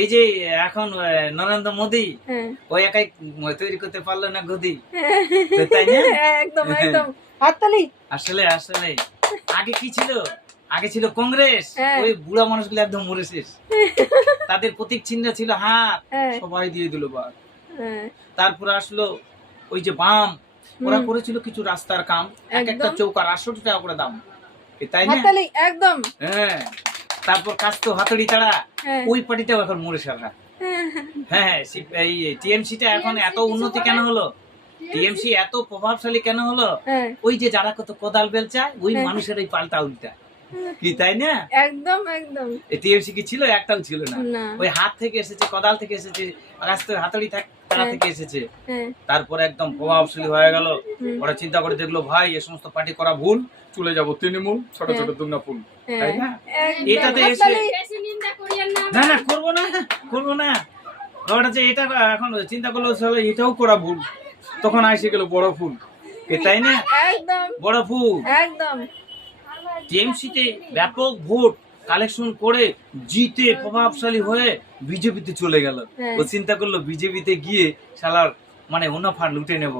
এই যে এখন নরেন্দ্র মোদী ওই একাই তৈরি করতে পারলো না গদি, তাই না? একদম একদম হাততালি। আসলে আসলে আগে কি ছিল? আগে ছিল কংগ্রেস, ওই বুড়া মানুষগুলো একদম মরে শেষ। তাদের প্রতীক চিহ্ন ছিল হাত, সবাই দিয়ে দিল বাদ। তারপর আসলো ওই যে বাম, ওরা করেছিল কিছু রাস্তার কাম, এক একটা চৌকার 68 টাকা করে দাম, তাই না? হাততালি একদম। হ্যাঁ, তারপর কাস্তো হাতুড়ি তাড়া, ওই পার্টিটাও এখন মরে সারা। হ্যাঁ, এই টিএমসিটা এখন এত উন্নতি কেন হলো? টিএমসি এত প্রভাবশালী কেন হলো? ওই যে যারা কত কোদাল বেলচায় ওই মানুষের ওই পাল্টা উল্টা, কি তাই না? একদম একদম। টিএমসি কি ছিল? একটাও ছিল না। ওই হাত থেকে এসেছে, কোদাল থেকে এসেছে, কাস্তো হাতুড়ি তাড়া থেকে এসেছে। তারপর একদম প্রভাবশালী হয়ে গেল। ওরা চিন্তা করে দেখলো ভাই এই সমস্ত পার্টি করা ভুল, চলে যাব তৃণমূল, ছোট ছোট দুর্গা ফুল, তাই না? এটাতে এসে না না করবো না, করবো না। ওটা যে এটা এখন চিন্তা করলো এটাও করা ভুল, তখন এসে গেল বড় ফুল, তাই না? একদম বড় ফুল একদম। টিএমসিতে ব্যাপক ভোট কালেকশন করে জিতে প্রভাবশালী হয়ে বিজেপিতে চলে গেল। ও চিন্তা করলো বিজেপিতে গিয়ে শালার মানে মুনাফা লুটে নেব।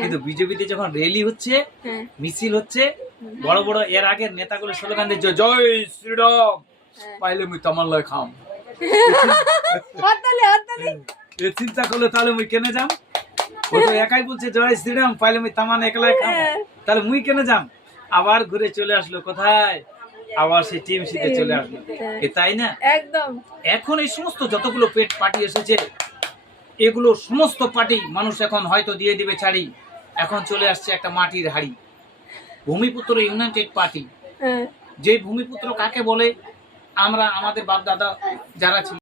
কিন্তু বিজেপিতে যখন র্যালি হচ্ছে, মিছিল হচ্ছে, বড় বড় এর আগের নেতাগুলো স্লোগান দিচ্ছে জয় শ্রীরাম, পাইলে মুই তামাল্লায় খাম। এ চিন্তা করলে তাহলে মুই কেনে যাম? ও তো একাই বলছে জয় শ্রীরাম, পাইলে মুই তামান একলাই খাম, তাহলে মুই কেনে যাম? আবার ঘুরে চলে আসলো কোথায়? আবার সেই টিএমসিতে চলে আসলো, তাই না? একদম। এখন এই সমস্ত যতগুলো পেট পার্টি এসেছে, এগুলো সমস্ত পার্টি মানুষ এখন হয়তো দিয়ে দিবে ছাড়ি। এখন চলে আসছে একটা মাটির হাড়ি, ভূমিপুত্র ইউনাইটেড পার্টি। যে ভূমিপুত্র কাকে বলে? আমরা আমাদের বাপ দাদা যারা ছিল